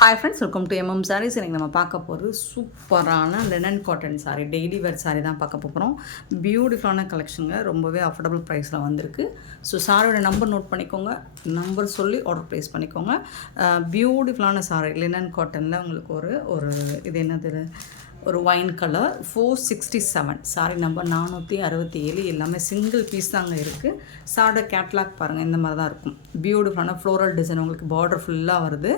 Hi friends, welcome to MM saris. எனக்கு நம்ம பார்க்க போகிறது சூப்பரான linen cotton sari, daily wear sari தான் பார்க்க போகிறோம். பியூட்டிஃபுல்லான கலெக்ஷனுங்க, ரொம்பவே அஃபோர்டபுள் ப்ரைஸில் வந்திருக்கு. ஸோ சாரியோட நம்பர் நோட் பண்ணிக்கோங்க, நம்பர் சொல்லி ஆர்டர் ப்ளேஸ் பண்ணிக்கோங்க. பியூட்டிஃபுல்லான சாரீ லினன் காட்டனில் உங்களுக்கு ஒரு இது என்னது, ஒரு ஒயின் கலர் 467 சாரி நம்பர் 467. எல்லாமே சிங்கிள் பீஸ் தாங்க இருக்குது. சாரோட கேட்லாக் பாருங்கள், இந்த மாதிரி தான் இருக்கும். பியூட்டிஃபுல்லான ஃப்ளோரல் டிசைன், உங்களுக்கு பார்டர் ஃபுல்லாக வருது.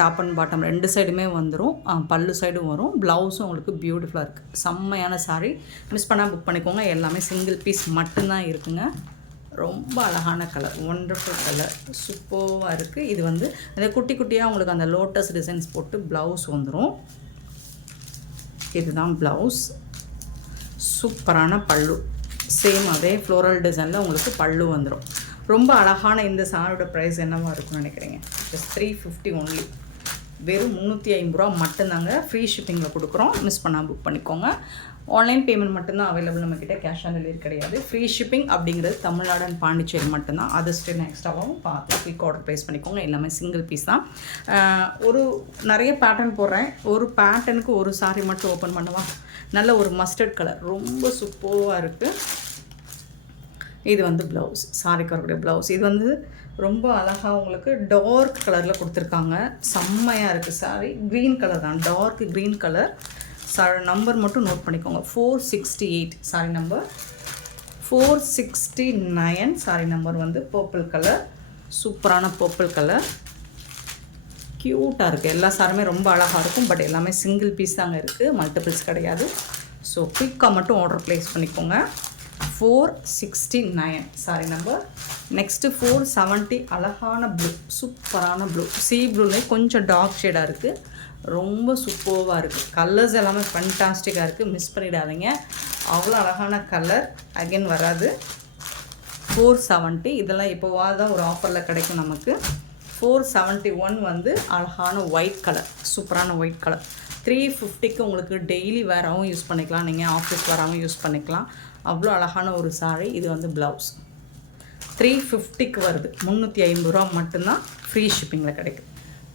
டாப் அண்ட் பாட்டம் ரெண்டு சைடுமே வந்துடும். பல்லு சைடும் வரும். ப்ளவுஸும் உங்களுக்கு பியூட்டிஃபுல்லாக இருக்குது. செம்மையான சாரீ, மிஸ் பண்ணால் புக் பண்ணிக்கோங்க. எல்லாமே சிங்கிள் பீஸ் மட்டும்தான் இருக்குங்க. ரொம்ப அழகான கலர், ஒண்டர்ஃபுல் கலர், சூப்பராக இருக்குது. இது வந்து அந்த குட்டி குட்டியாக உங்களுக்கு அந்த லோட்டஸ் டிசைன்ஸ் போட்டு ப்ளவுஸ் வந்துடும். இதுதான் ப்ளவுஸ். சூப்பரான பல்லு, சேம் அதே ஃப்ளோரல் டிசைனில் உங்களுக்கு பல்லு வந்துடும். ரொம்ப அழகான இந்த சாரியோட ப்ரைஸ் என்னவாக இருக்கும்னு நினைக்கிறீங்க? Just 350 only. வெறும் 350 ரூபா மட்டும்தாங்க. ஃப்ரீ ஷிப்பிங்கில் கொடுக்குறோம். மிஸ் பண்ணால் புக் பண்ணிக்கோங்க. ஆன்லைன் பேமெண்ட் மட்டும்தான் அவைலபிள் நம்மக்கிட்ட, கேஷ் ஆன் டெலிவரி கிடையாது. ஃப்ரீ ஷிப்பிங் அப்படிங்கிறது தமிழ்நாடு அண்ட் பாண்டிச்சேரி மட்டும்தான். அது ஸ்டேட் எக்ஸ்ட்ராவும் பார்த்து குயிக் ஆர்டர் ப்ளேஸ் பண்ணிக்கோங்க. எல்லாமே சிங்கிள் பீஸ் தான். ஒரு நிறைய பேட்டர்ன் போடுறேன். ஒரு பேட்டர்னுக்கு ஒரு சாரி மட்டும் ஓப்பன் பண்ணுவா. நல்ல ஒரு மஸ்டர்ட் கலர், ரொம்ப சூப்பராக இருக்குது. இது வந்து ப்ளவுஸ், சாரிக்கு வரக்கூடிய ப்ளவுஸ். இது வந்து ரொம்ப அழகாக உங்களுக்கு டார்க் கலரில் கொடுத்துருக்காங்க. செம்மையாக இருக்குது சாரி. க்ரீன் கலர் தான், dark green colour. Sari number மட்டும் நோட் பண்ணிக்கோங்க. 468 சாரி நம்பர் 469. சாரி நம்பர் வந்து பர்பிள் கலர், சூப்பரான பர்பிள் கலர், க்யூட்டாக இருக்குது. எல்லா சாருமே ரொம்ப அழகாக இருக்கும். பட் எல்லாமே சிங்கிள் பீஸ் தாங்க இருக்குது, மல்டிபிள்ஸ் கிடையாது. ஸோ குயிக்காக மட்டும் ஆர்டர் ப்ளேஸ் பண்ணிக்கோங்க. 469 சாரி நம்பர். நெக்ஸ்ட்டு 470 அழகான ப்ளூ, சூப்பரான ப்ளூ, சீ ப்ளூலே கொஞ்சம் டார்க் ஷேடாக இருக்குது. ரொம்ப சூப்பராக இருக்குது. கலர்ஸ் எல்லாமே ஃபண்டாஸ்டிக்காக இருக்குது. மிஸ் பண்ணிடாதீங்க, அவ்வளோ அழகான கலர். அகைன் வராது. 470 இதெல்லாம் இப்போவாது தான் ஒரு ஆஃபரில் கிடைக்கும் நமக்கு. 471 வந்து அழகான ஒயிட் கலர், சூப்பரான ஒயிட் கலர். 350க்கு உங்களுக்கு டெய்லி வேறாகவும் யூஸ் பண்ணிக்கலாம், நீங்கள் ஆஃபீஸ் வேறாகவும் யூஸ் பண்ணிக்கலாம். அவ்வளோ அழகான ஒரு சாரீ. இது வந்து ப்ளவுஸ். 350க்கு வருது. 350 ரூபா மட்டும்தான். ஃப்ரீ ஷிப்பிங்கில் கிடைக்குது.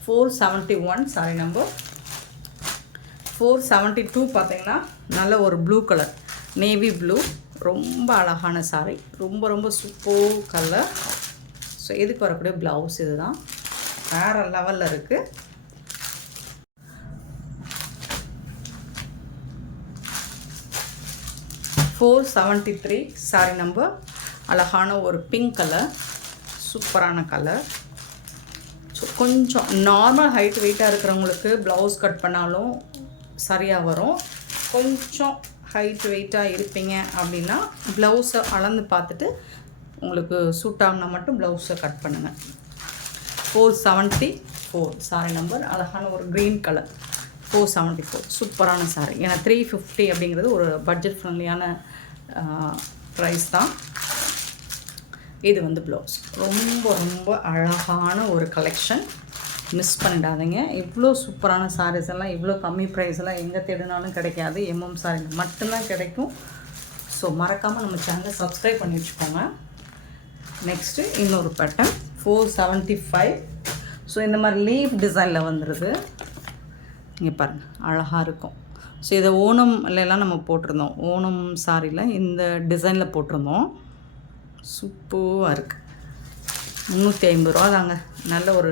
471 சாரி நம்பர். 472 பார்த்தீங்கன்னா நல்ல ஒரு ப்ளூ கலர், நேவி ப்ளூ, ரொம்ப அழகான சாரீ, ரொம்ப ரொம்ப சூப்பர் கலர். ஸோ இதுக்கு வரக்கூடிய ப்ளவுஸ் இதுதான், வேறு லெவலில் இருக்குது. $473 சாரி நம்பர். அழகான ஒரு பிங்க் கலர், சூப்பரான கலர். ஸோ கொஞ்சம் நார்மல் ஹைட் வெயிட்டாக இருக்கிறவங்களுக்கு ப்ளவுஸ் கட் பண்ணாலும் சரியாக வரும். கொஞ்சம் ஹைட் வெயிட்டாக இருப்பீங்க அப்படின்னா ப்ளவுஸை அளந்து பார்த்துட்டு உங்களுக்கு சூட் ஆகுனா மட்டும் ப்ளவுஸை கட் பண்ணுங்கள். 474 சாரி நம்பர். அழகான ஒரு க்ரீன் கலர், 474 சூப்பரான சாரி. ஏன்னா 350 அப்படிங்கிறது ஒரு பட்ஜெட் ஃப்ரெண்ட்லியான ப்ரைஸ் தான். இது வந்து ப்ளவுஸ். ரொம்ப ரொம்ப அழகான ஒரு கலெக்ஷன், மிஸ் பண்ணிடாதீங்க. இவ்வளோ சூப்பரான சாரீஸ் எல்லாம் இவ்வளோ கம்மி ப்ரைஸெல்லாம் எங்கே தேடினாலும் கிடைக்காது. எம்எம் சாரீ மட்டும்தான் கிடைக்கும். ஸோ மறக்காமல் நம்ம சேனலை சப்ஸ்கிரைப் பண்ணி வச்சுக்கோங்க. நெக்ஸ்ட்டு இன்னொரு பேட்டர்ன் 475. ஸோ இந்த மாதிரி லீஃப் டிசைனில் வந்துடுது. இங்கே பாருங்கள், அழகாக இருக்கும். ஸோ இதை ஓணம்லாம் நம்ம போட்டிருந்தோம். ஓணம் சாரியில் இந்த டிசைனில் போட்டிருந்தோம். சூப்பராக இருக்குது. 350 ரூபா தாங்க. நல்ல ஒரு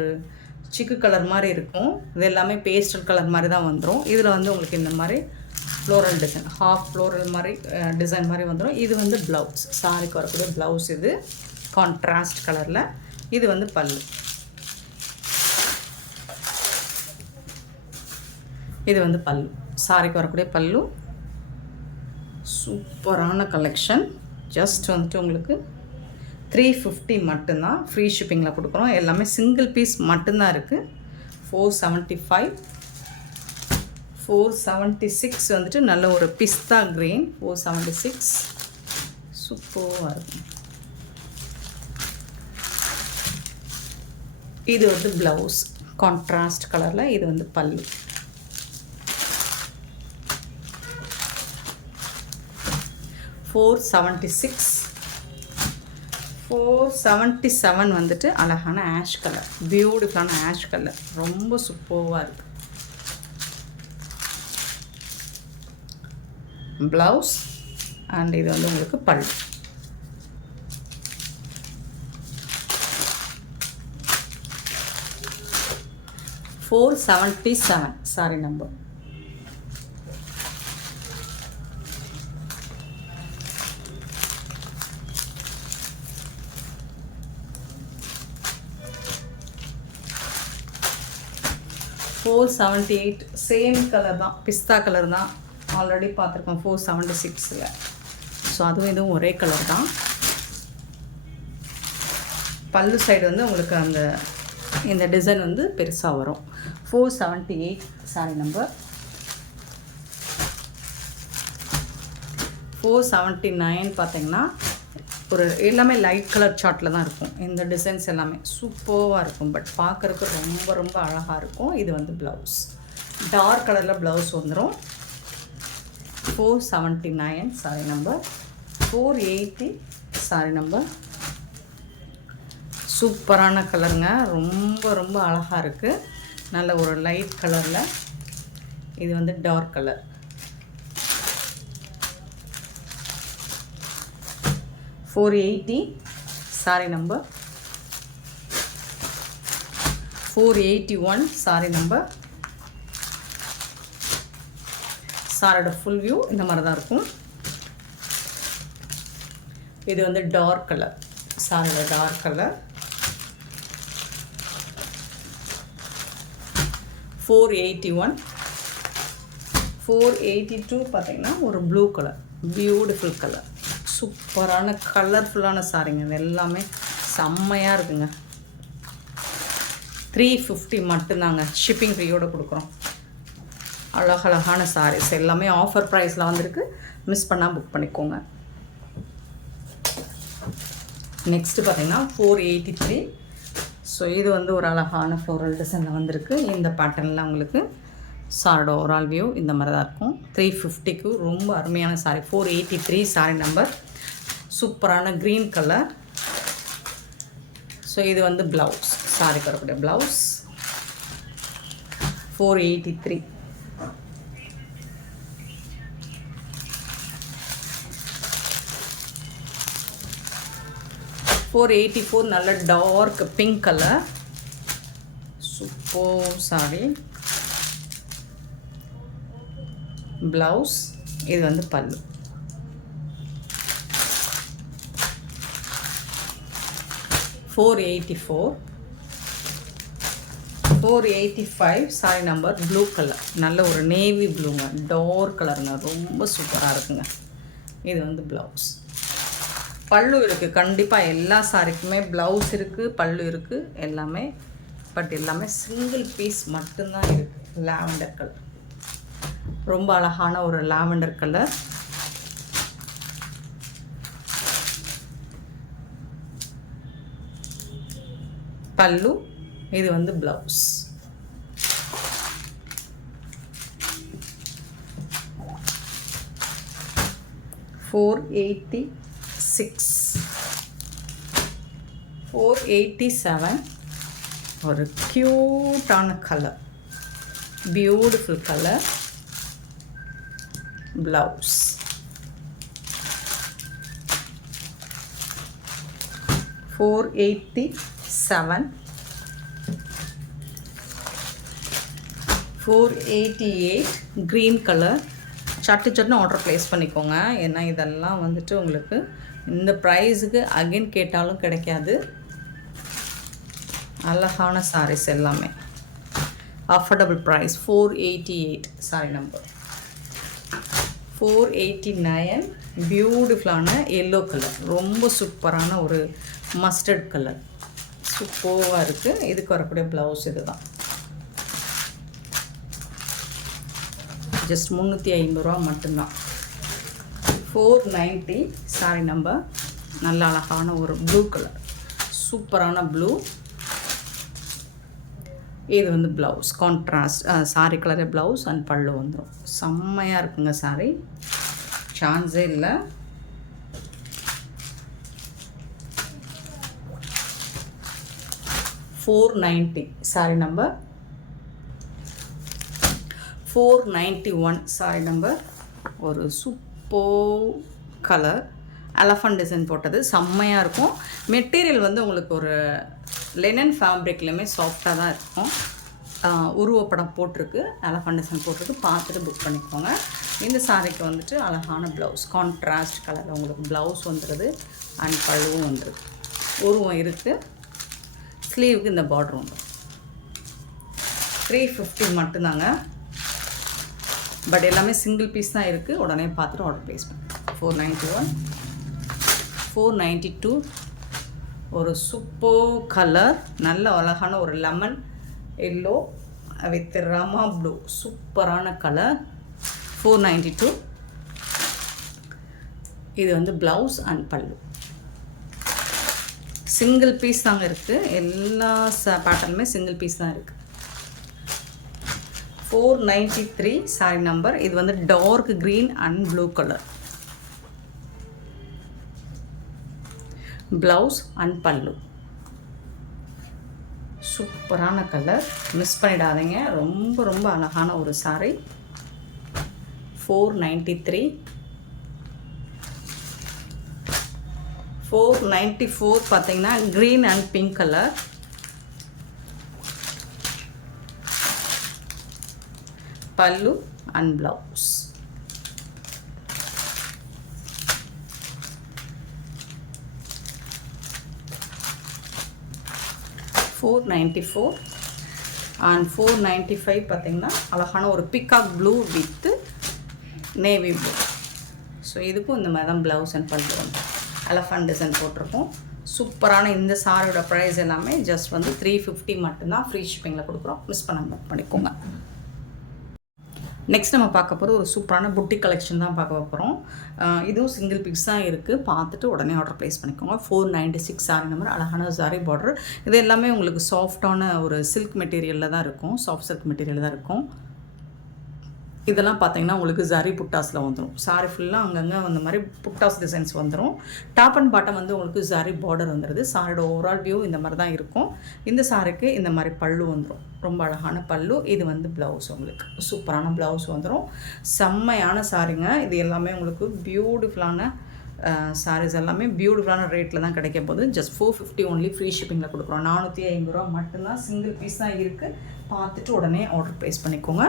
சிக்கு கலர் மாதிரி இருக்கும். இது எல்லாமே பேஸ்டல் கலர் மாதிரி தான் வந்துடும். இதில் வந்து உங்களுக்கு இந்த மாதிரி ஃப்ளோரல் டிசைன், ஹாஃப் ஃப்ளோரல் மாதிரி டிசைன் மாதிரி வந்துடும். இது வந்து ப்ளவுஸ், சாரிக்கு வரக்கூடிய ப்ளவுஸ். இது கான்ட்ராஸ்ட் கலரில். இது வந்து பல்லு. இது வந்து பல்லு, சாரிக்கு வரக்கூடிய பல்லு. சூப்பரான கலெக்ஷன். ஜஸ்ட் வந்துட்டு உங்களுக்கு 350 மட்டும்தான். ஃப்ரீ ஷிப்பிங்கில் கொடுக்குறோம். எல்லாமே சிங்கிள் பீஸ் மட்டும்தான் இருக்குது. 475. 476 வந்துட்டு நல்ல ஒரு பிஸ்தா க்ரீன். 476 சூப்பராக இருக்கும். இது வந்து ப்ளவுஸ், கான்ட்ராஸ்ட் கலரில். இது வந்து பல்லு. 476. 477 வந்துட்டு அழகான ஆஷ் கலர், பியூட்டிஃபுல்லான ஆஷ் கலர், ரொம்ப சூப்பராக இருக்குது. ப்ளவுஸ் அண்ட் இது வந்து உங்களுக்கு பல்லு. $477 சாரி நம்பர். $478 சேம் கலர் தான், பிஸ்தா கலர் தான், ஆல்ரெடி பார்த்துருக்கோம் 476ல். ஸோ அதுவும் இதுவும் ஒரே கலர் தான். பல்லு சைடு வந்து உங்களுக்கு அந்த இந்த டிசைன் வந்து பெருசாக வரும். 478 சாரி நம்பர். 479 பார்த்தீங்கன்னா ஒரு எல்லாமே லைட் கலர் சார்ட்டில் தான் இருக்கும். இந்த டிசைன்ஸ் எல்லாமே சூப்பராக இருக்கும், பட் பார்க்குறதுக்கு ரொம்ப ரொம்ப அழகாக இருக்கும். இது வந்து ப்ளவுஸ், டார்க் கலரில் ப்ளவுஸ் வந்துடும். 479 சாரி நம்பர். 480 சாரி நம்பர். சூப்பரான கலருங்க, ரொம்ப ரொம்ப அழகாக இருக்குது. நல்ல ஒரு லைட் கலரில், இது வந்து dark colour. 480 sari number. 481 sari number. சாரோட ஃபுல் வியூ இந்த மாதிரி தான் இருக்கும். இது வந்து டார்க் கலர், சாரோட டார்க் கலர். 481. 482 பார்த்தீங்கன்னா ஒரு ப்ளூ கலர், பியூட்டிஃபுல் கலர், சூப்பரான கலர்ஃபுல்லான சாரீங்க. இது எல்லாமே செம்மையாக இருக்குங்க. 350 மட்டும்தாங்க, ஷிப்பிங் ஃப்ரீயோடு கொடுக்குறோம். அழகழகான சாரீஸ் எல்லாமே ஆஃபர் ப்ரைஸில் வந்திருக்கு, மிஸ் பண்ணால் புக் பண்ணிக்கோங்க. நெக்ஸ்ட்டு பார்த்தீங்கன்னா 483. ஸோ இது வந்து ஒரு அழகான ஃப்ளோரல் டிசைனில் வந்திருக்கு. இந்த பேட்டர்னில் உங்களுக்கு சாரோட ஓவரால் வியூ இந்த மாதிரி தான் இருக்கும். 350க்கு ரொம்ப அருமையான சாரீ. 483 சாரீ நம்பர். சூப்பரான க்ரீன் கலர். ஸோ இது வந்து ப்ளவுஸ், சாரிக்கு வரக்கூடிய ப்ளவுஸ். 483. $484 நல்ல dark pink colour, super sari. Blouse, இது வந்து பல்லு. $484. 485 சாரி நம்பர். ப்ளூ கலர், நல்ல ஒரு நேவி ப்ளூங்க, டார்க் கலருங்க, ரொம்ப சூப்பராக இருக்குங்க. இது வந்து ப்ளவுஸ். பல்லு இருக்குது, கண்டிப்பாக எல்லா சாரிக்குமே ப்ளவுஸ் இருக்குது, பல்லு இருக்குது எல்லாமே. பட் எல்லாமே சிங்கிள் பீஸ் மட்டும்தான் இருக்குது. லாவெண்டர் கலர், ரொம்ப அழகான ஒரு லாவெண்டர் கலர். பல்லு, இது வந்து ப்ளவுஸ். $486. 487 ஒரு க்யூட்டான colour, beautiful colour. Blouse. $487. 488 green colour. சட்டுன்னு ஆர்டர் ப்ளேஸ் பண்ணிக்கோங்க, ஏன்னா இதெல்லாம் வந்துட்டு உங்களுக்கு இந்த ப்ரைஸுக்கு அகைன் கேட்டாலும் கிடைக்காது. அழகான சாரீஸ் எல்லாமே அஃபோர்டபுள் ப்ரைஸ். 488 sorry number. 489 பியூட்டிஃபுல்லான எல்லோ கலர், ரொம்ப சூப்பரான ஒரு மஸ்டர்ட் கலர், சூப்பராக இருக்குது. இதுக்கு வரக்கூடிய ப்ளவுஸ் இது தான். ஜஸ்ட் $350 மட்டும்தான். 490 சாரி நம்பர். நல்ல அழகான ஒரு ப்ளூ கலர், சூப்பரான ப்ளூ. இது வந்து ப்ளவுஸ், கான்ட்ராஸ்ட் சாரி கலரே ப்ளவுஸ் அண்ட் பல்லு வந்துடும். செம்மையாக இருக்குங்க சாரி, சான்ஸே இல்லை. 490 saree number 491 saree number ஒரு சூப்பர் கலர் எலஃபண்ட் டிசைன் போட்டது செம்மையாக இருக்கும். மெட்டீரியல் வந்து உங்களுக்கு ஒரு லெனன் ஃபேப்ரிக்லையுமே சாஃப்டாக தான் இருக்கும். உருவப்படம் போட்டிருக்கு, எலஃபண்ட் டிசைன் போட்டிருக்கு, பார்த்துட்டு புக் பண்ணிக்கோங்க. இந்த சாரிக்கு வந்துட்டு அழகான ப்ளவுஸ், கான்ட்ராஸ்ட் கலரில் உங்களுக்கு ப்ளவுஸ் வந்துடுது அண்ட் பழுவும் வந்துடுது. உருவம் இருக்குது, ஸ்லீவுக்கு இந்த பார்டர் வந்துடும். 350 மட்டும்தாங்க, பட் எல்லாமே சிங்கிள் பீஸ் தான் இருக்குது. உடனே பார்த்துட்டு ஆர்டர் ப்ளேஸ் பண்ணுங்க. 491 492 ஒரு சூப்பர் கலர், நல்ல அழகான ஒரு lemon yellow with Rama blue, சூப்பரான கலர். 492 இது வந்து ப்ளவுஸ் அண்ட் பல்லு. சிங்கிள் பீஸ் தாங்க இருக்குது, எல்லா பேட்டர்னுமே சிங்கிள் பீஸ் தான் இருக்குது. 493 சாரி நம்பர். இது வந்து dark green and blue colour, blouse and pallu. சூப்பரான கலர், மிஸ் பண்ணிடாதீங்க. ரொம்ப ரொம்ப அழகான ஒரு சாரி. 493 494 பார்த்தீங்கன்னா க்ரீன் அண்ட் பிங்க் கலர், பல்லு அண்ட் ப்ளவுஸ். $494 அண்ட் 495 பார்த்தீங்கன்னா அழகான ஒரு peacock blue with navy blue. So இதுக்கும் இந்த மாதிரி தான் ப்ளவுஸ் அண்ட் பல்லு வந்து எலஃபண்ட் டிசைன் போட்டிருக்கோம். சூப்பரான இந்த சாரியோட ப்ரைஸ் எல்லாமே ஜஸ்ட் வந்து 350 மட்டும்தான். ஃப்ரீ ஷிப்பிங்கில் கொடுக்குறோம், மிஸ் பண்ணாமல் புக் பண்ணிக்கோங்க. நெக்ஸ்ட் நம்ம பார்க்க போகிற ஒரு சூப்பரான புட்டிக் கலெக்ஷன் தான் பார்க்க போகிறோம். இதுவும் சிங்கிள் பீஸ் தான் இருக்குது, பார்த்துட்டு உடனே ஆர்டர் ப்ளேஸ் பண்ணிக்கோங்க. 496 சாரி நம்பர், அழகான சாரி பார்டர். இது எல்லாமே உங்களுக்கு சாஃப்டான ஒரு சில்க் மெட்டீரியலில் தான் இருக்கும், சாஃப்ட் சில்க் மெட்டீரியல் தான் இருக்கும். இதெல்லாம் பார்த்தீங்கன்னா உங்களுக்கு ஜரி புட்டாஸில் வந்துடும். சாரி ஃபுல்லாக அங்கங்கே அந்த மாதிரி புட்டாஸ் டிசைன்ஸ் வந்துடும். டாப் அண்ட் பாட்டம் வந்து உங்களுக்கு ஜரி பார்டர் வந்துடுது. சாரியோட ஓவரால் வியூ இந்த மாதிரி தான் இருக்கும். இந்த சாரிக்கு இந்த மாதிரி பல்லு வந்துடும், ரொம்ப அழகான பல்லு. இது வந்து ப்ளவுஸ், உங்களுக்கு சூப்பரான ப்ளவுஸ் வந்துடும். செம்மையான சாரிங்க. இது எல்லாமே உங்களுக்கு பியூட்டிஃபுல்லான சாரீஸ், எல்லாமே பியூட்டிஃபுல்லான ரேட்டில் தான் கிடைக்க போகுது. ஜஸ்ட் 450 ஒன்லி, ஃப்ரீ ஷிப்பிங்கில் கொடுக்குறோம். 450 ரூபா மட்டும்தான், சிங்கிள் பீஸ் தான் இருக்குது. பார்த்துட்டு உடனே ஆர்டர் ப்ளேஸ் பண்ணிக்கோங்க.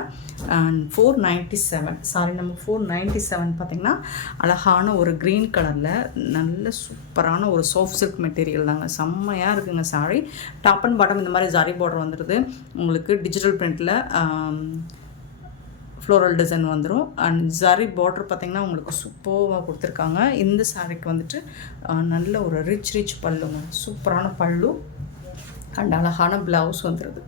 அண்ட் 497 சாரி நம்பர் 497 பார்த்திங்கன்னா அழகான ஒரு க்ரீன் கலரில் நல்ல சூப்பரான ஒரு சாஃப்ட் சில்க் மெட்டீரியல் தாங்க, செம்மையாக இருக்குங்க சாரி. டாப் அண்ட் பாட்டம் இந்த மாதிரி ஜரி பார்டர் வந்துடுது. உங்களுக்கு டிஜிட்டல் பிரிண்டில் ஃப்ளோரல் டிசைன் வந்துடும். அண்ட் ஜரி பார்டர் பார்த்திங்கன்னா உங்களுக்கு சூப்பராக கொடுத்துருக்காங்க. இந்த சாரிக்கு வந்துட்டு நல்ல ஒரு ரிச் பல்லுங்க, சூப்பரான பல்லு அண்ட் அழகான ப்ளவுஸ் வந்துடுது.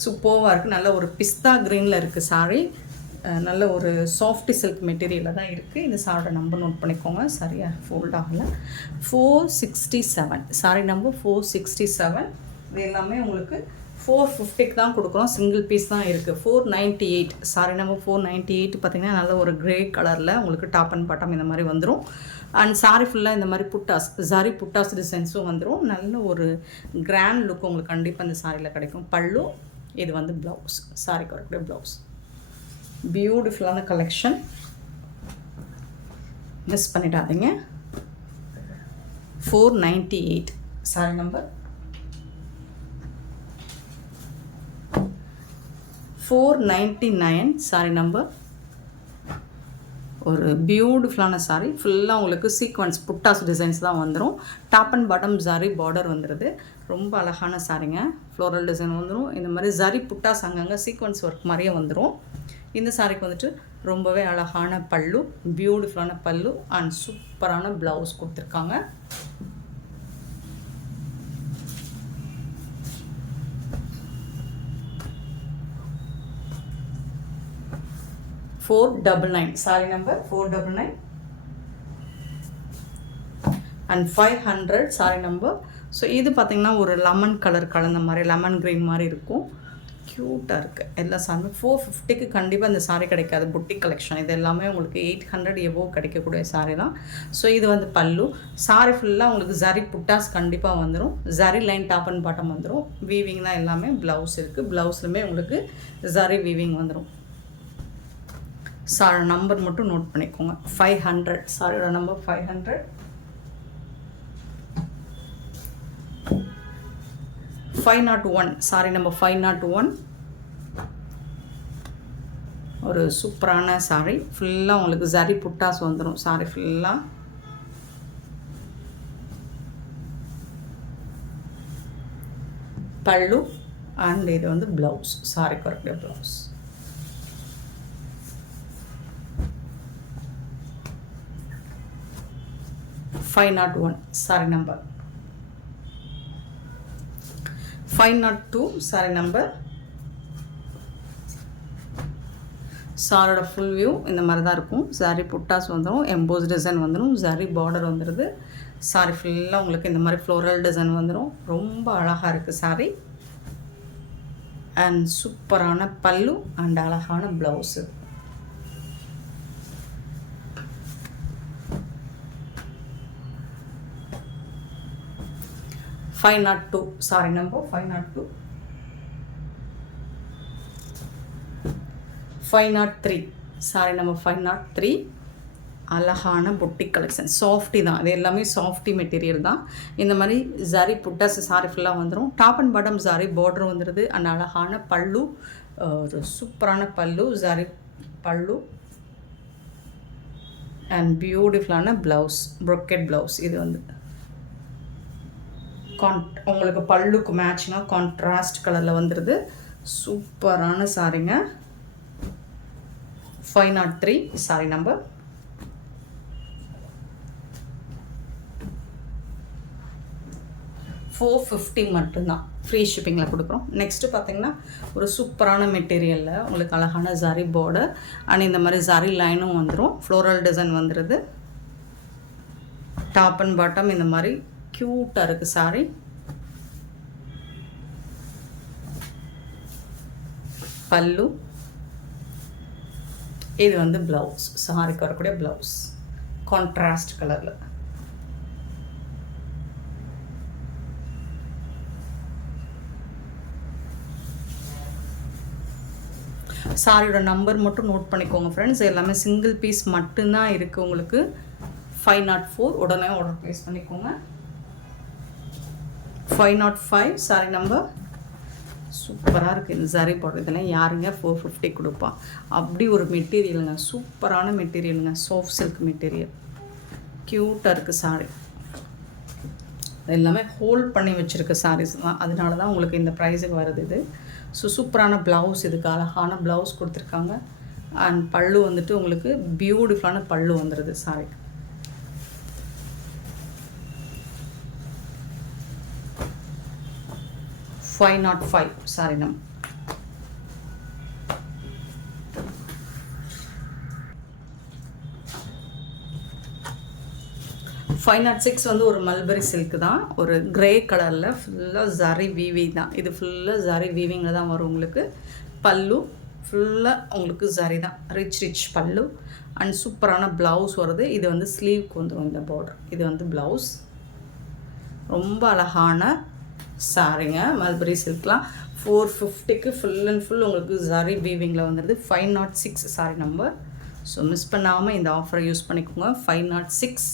சூப்பராக இருக்குது. நல்ல ஒரு பிஸ்தா க்ரீனில் இருக்குது சாரி, நல்ல ஒரு சாஃப்ட் சில்க் மெட்டீரியலில் தான் இருக்குது. இந்த சாரியோட நம்பர் நோட் பண்ணிக்கோங்க, சரியா ஃபோல்ட் ஆகலை. 467 சாரி நம்பர் 467. இது எல்லாமே உங்களுக்கு 450க்கு தான் கொடுக்குறோம், சிங்கிள் பீஸ் தான் இருக்குது. 498 சாரி நம்பர் 498 பார்த்திங்கன்னா நல்ல ஒரு க்ரே கலரில் உங்களுக்கு டாப் அண்ட் பாட்டம் இந்த மாதிரி வந்துடும். அண்ட் சாரி ஃபுல்லாக இந்த மாதிரி புட்டாஸ், ஜரி புட்டாஸ் டிசைன்ஸும் வந்துடும். நல்ல ஒரு கிராண்ட் லுக் உங்களுக்கு கண்டிப்பாக இந்த சாரியில் கிடைக்கும். பல்லு, இது வந்து ப்ளவுஸ், சாரிக்கு வரக்கூடிய ப்ளவுஸ். பியூட்டிஃபுல்லான கலெக்ஷன், மிஸ் பண்ணிடாதீங்க. 498 சாரி நம்பர் 499 சாரி நம்பர். ஒரு பியூட்டிஃபுல்லான சாரி, ஃபுல்லாக உங்களுக்கு சீக்வன்ஸ் புட்டாஸ் டிசைன்ஸ் தான் வந்துடும். Top and bottom zari border வந்துடுது. ரொம்ப அழகான சாரிங்க, ஃப்ளோரல் டிசைன் வந்துடும். இந்த மாதிரி ஜரி புட்டாஸ் அங்கங்கே சீக்வன்ஸ் ஒர்க் மாதிரியே வந்துடும். இந்த சாரிக்கு வந்துட்டு ரொம்பவே அழகான பல்லு, பியூட்டிஃபுல்லான பல்லு அண்ட் சூப்பரான ப்ளவுஸ் கொடுத்துருக்காங்க. $499 sorry number 499 and 500 sorry number. So இது பார்த்திங்கன்னா ஒரு லெமன் கலர் கலந்த மாதிரி, லெமன் க்ரீன் மாதிரி இருக்கும். க்யூட்டாக இருக்குது. எல்லா சாரியுமே 450க்கு கண்டிப்பாக இந்த சாரீ கிடைக்காது. புட்டிக் கலெக்ஷன் இது எல்லாமே உங்களுக்கு 800 எபோவ் கிடைக்கக்கூடிய சாரீ தான். ஸோ இது வந்து பல்லு. சாரீ ஃபுல்லாக உங்களுக்கு ஜரி புட்டாஸ் கண்டிப்பாக வந்துடும். Zari line top and bottom வந்துடும். வீவிங் தான் எல்லாமே. ப்ளவுஸ் இருக்குது. ப்ளவுஸ்லுமே உங்களுக்கு ஜரி வீவிங் வந்துடும். சாரி நம்பர் மட்டும் நோட் பண்ணிக்கோங்க. 500. சாரியோட நம்பர் 500. 501. Sorry number 501. ஒரு சூப்பரான சாரி. ஃபுல்லாக உங்களுக்கு ஜரி புட்டாஸ் வந்துடும். சாரி ஃபுல்லாக பல்லு அண்ட் இது வந்து ப்ளவுஸ். சாரி வரக்கூடிய blouse. 501. Sorry number 502. Sorry number. சாரோட ஃபுல் வியூ இந்த மாதிரி தான் இருக்கும். சாரி புட்டாஸ் வந்துடும். எம்போஸ் டிசைன் வந்துடும். சாரி பார்டர் வந்துடுது. சாரி ஃபுல்லாக உங்களுக்கு இந்த மாதிரி ஃப்ளோரல் டிசைன் வந்துடும். ரொம்ப அழகாக இருக்குது சாரி. அண்ட் சூப்பரான பல்லு அண்ட் அழகான blouse. $502. Sorry number 502. 503. Sorry number 503. அழகான புட்டிக் கலெக்ஷன். சாஃப்டி தான். இது எல்லாமே சாஃப்டி மெட்டீரியல் தான். இந்த மாதிரி ஜரி புட்டாஸ் சாரி ஃபுல்லாக வந்துடும். Top and bottom zari border வந்துடுது. அண்ட் அழகான பல்லு. ஒரு சூப்பரான பல்லு. ஜரி பல்லு அண்ட் பியூட்டிஃபுல்லான ப்ளவுஸ். ப்ரொக்கெட் ப்ளவுஸ். இது வந்து உங்களுக்கு பல்லுக்கு மேட்சிங்காக கான்ட்ராஸ்ட் கலரில் வந்துடுது. சூப்பரான சாரிங்க. 503. Sorry number. $450 மட்டும்தான். ஃப்ரீ ஷிப்பிங்கில் கொடுக்குறோம். நெக்ஸ்ட்டு பார்த்தீங்கன்னா ஒரு சூப்பரான மெட்டீரியலில் உங்களுக்கு அழகான ஜரி பார்டர் அண்ட் இந்த மாதிரி ஜரி லைனும் வந்துடும். ஃப்ளோரல் டிசைன் வந்துடுது. டாப் அண்ட் பாட்டம் இந்த மாதிரி க்யூட்டாக இருக்குது சாரி. பல்லு. இது வந்து ப்ளவுஸ். சாரிக்கு வரக்கூடிய ப்ளவுஸ் கான்ட்ராஸ்ட் கலரில். சாரியோட நம்பர் மட்டும் நோட் பண்ணிக்கோங்க ஃப்ரெண்ட்ஸ். எல்லாமே சிங்கிள் பீஸ் மட்டும்தான் இருக்குது உங்களுக்கு. 504. உடனே ஆர்டர் ப்ளேஸ் பண்ணிக்கோங்க. 505. Sorry number. சூப்பராக இருக்குது இந்த சாரி பார்டர். இதெல்லாம் யாருங்க 450 கொடுப்பா? அப்படி ஒரு மெட்டீரியலுங்க. சூப்பரான மெட்டீரியலுங்க. Soft silk material. க்யூட்டாக இருக்குது சாரி. எல்லாமே ஹோல்ட் பண்ணி வச்சுருக்க சாரீஸ் தான். அதனால தான் உங்களுக்கு இந்த ப்ரைஸுக்கு வருது இது. ஸோ சூப்பரான ப்ளவுஸ். இதுக்கு அழகான ப்ளவுஸ் கொடுத்துருக்காங்க. அண்ட் பல்லு வந்துட்டு உங்களுக்கு பியூட்டிஃபுல்லான பல்லு வந்துடுது சாரிக்கு. $505. Sorry number. $506 வந்து ஒரு மல்பரி சில்க் தான். ஒரு கிரே கலரில் ஃபுல்லாக ஜரி வீவிங் தான். இது ஃபுல்லாக ஜரி வீவிங்கில் தான் வரும் உங்களுக்கு. பல்லு ஃபுல்லாக உங்களுக்கு ஜரி தான். ரிச் பல்லு அண்ட் சூப்பரான ப்ளவுஸ் வருது. இது வந்து ஸ்லீவ்க்கு வந்துடும் இந்த பார்டர். இது வந்து ப்ளவுஸ். ரொம்ப அழகான சாரிங்க. மல்பரி சில்க்லாம் 450க்கு ஃபுல் அண்ட் ஃபுல் உங்களுக்கு ஜரி வீவிங்கில் வந்துடுது. 506. Sorry number. ஸோ மிஸ் பண்ணாமல் இந்த ஆஃபரை யூஸ் பண்ணிக்கோங்க. 506.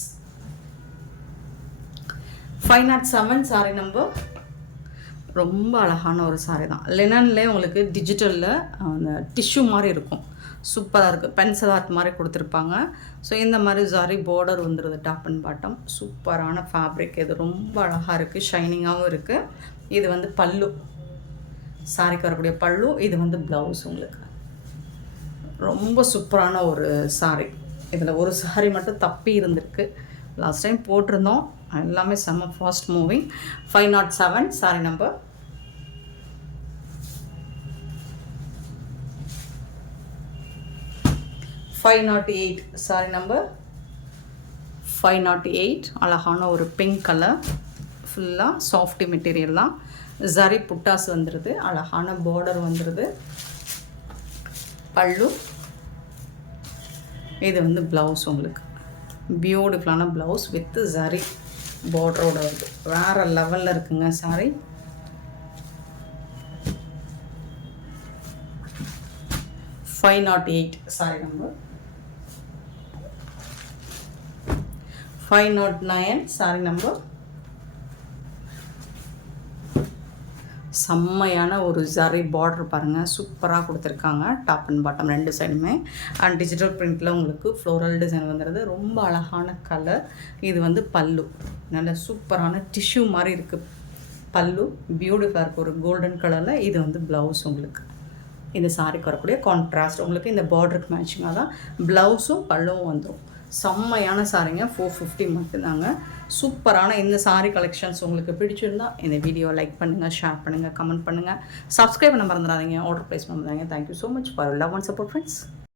507. Sorry number. ரொம்ப அழகான ஒரு சாரி தான். லினன்லேயே உங்களுக்கு டிஜிட்டலில் அந்த டிஷ்யூ மாதிரி இருக்கும். சூப்பராக இருக்குது. பென்சில் ஆர்ட் மாதிரி கொடுத்துருப்பாங்க. ஸோ இந்த மாதிரி ஜரி பார்டர் வந்துடுது டாப் அண்ட் பாட்டம். சூப்பரான ஃபேப்ரிக். இது ரொம்ப அழகாக இருக்குது. ஷைனிங்காகவும் இருக்குது. இது வந்து பல்லு. சாரிக்கு வரக்கூடிய பல்லு. இது வந்து ப்ளவுஸ் உங்களுக்கு. ரொம்ப சூப்பரான ஒரு சாரி. இதில் ஒரு சாரி மட்டும் தப்பி இருந்திருக்கு. லாஸ்ட் டைம் போட்டிருந்தோம். எல்லாமே செம்ம fast moving. 507. Sorry number. 508. Sorry number. 508. அழகான ஒரு பிங்க் கலர். ஃபுல்லாக சாஃப்டி மெட்டீரியல் தான். ஜரி புட்டாஸ் வந்துடுது, அழகான பார்டர் வந்துடுது. பல்லு, இது வந்து ப்ளவுஸ் உங்களுக்கு பியூட்டிஃபுல்லான ப்ளவுஸ் வித் ஜரி பார்டரோட வருது. வேறு லெவலில் இருக்குங்க sorry. $508 sorry number 509 sorry number. செம்மையான ஒரு ஜரி பார்டர் பாருங்கள், சூப்பராக கொடுத்துருக்காங்க. டாப் அண்ட் பாட்டம் 2 சைடுமே. அண்ட் டிஜிட்டல் பிரிண்டில் உங்களுக்கு ஃப்ளோரல் டிசைன் வந்துடுது. ரொம்ப அழகான கலர். இது வந்து பல்லு, நல்ல சூப்பரான டிஷ்யூ மாதிரி இருக்குது பல்லு. பியூட்டிஃபுல்லாக இருக்குது ஒரு கோல்டன் கலரில். இது வந்து ப்ளவுஸ் உங்களுக்கு. இந்த சாரிக்கு வரக்கூடிய கான்ட்ராஸ்ட் உங்களுக்கு இந்த பார்டருக்கு மேட்சிங்காக தான் ப்ளவுஸும் பல்லுவும் வந்துடும். செம்மையான சாரிங்க. 450 மட்டும்தாங்க. சூப்பரான இந்த சாரி கலெக்ஷன்ஸ் உங்களுக்கு பிடிச்சிருந்தா இந்த வீடியோ லைக் பண்ணுங்கள், ஷேர் பண்ணுங்கள், கமெண்ட் பண்ணுங்கள், சப்ஸ்கிரைப் பண்ண மறந்துடாதீங்க, ஆர்டர் ப்ளேஸ் பண்ணுறாங்க. Thank you so much for love and support friends.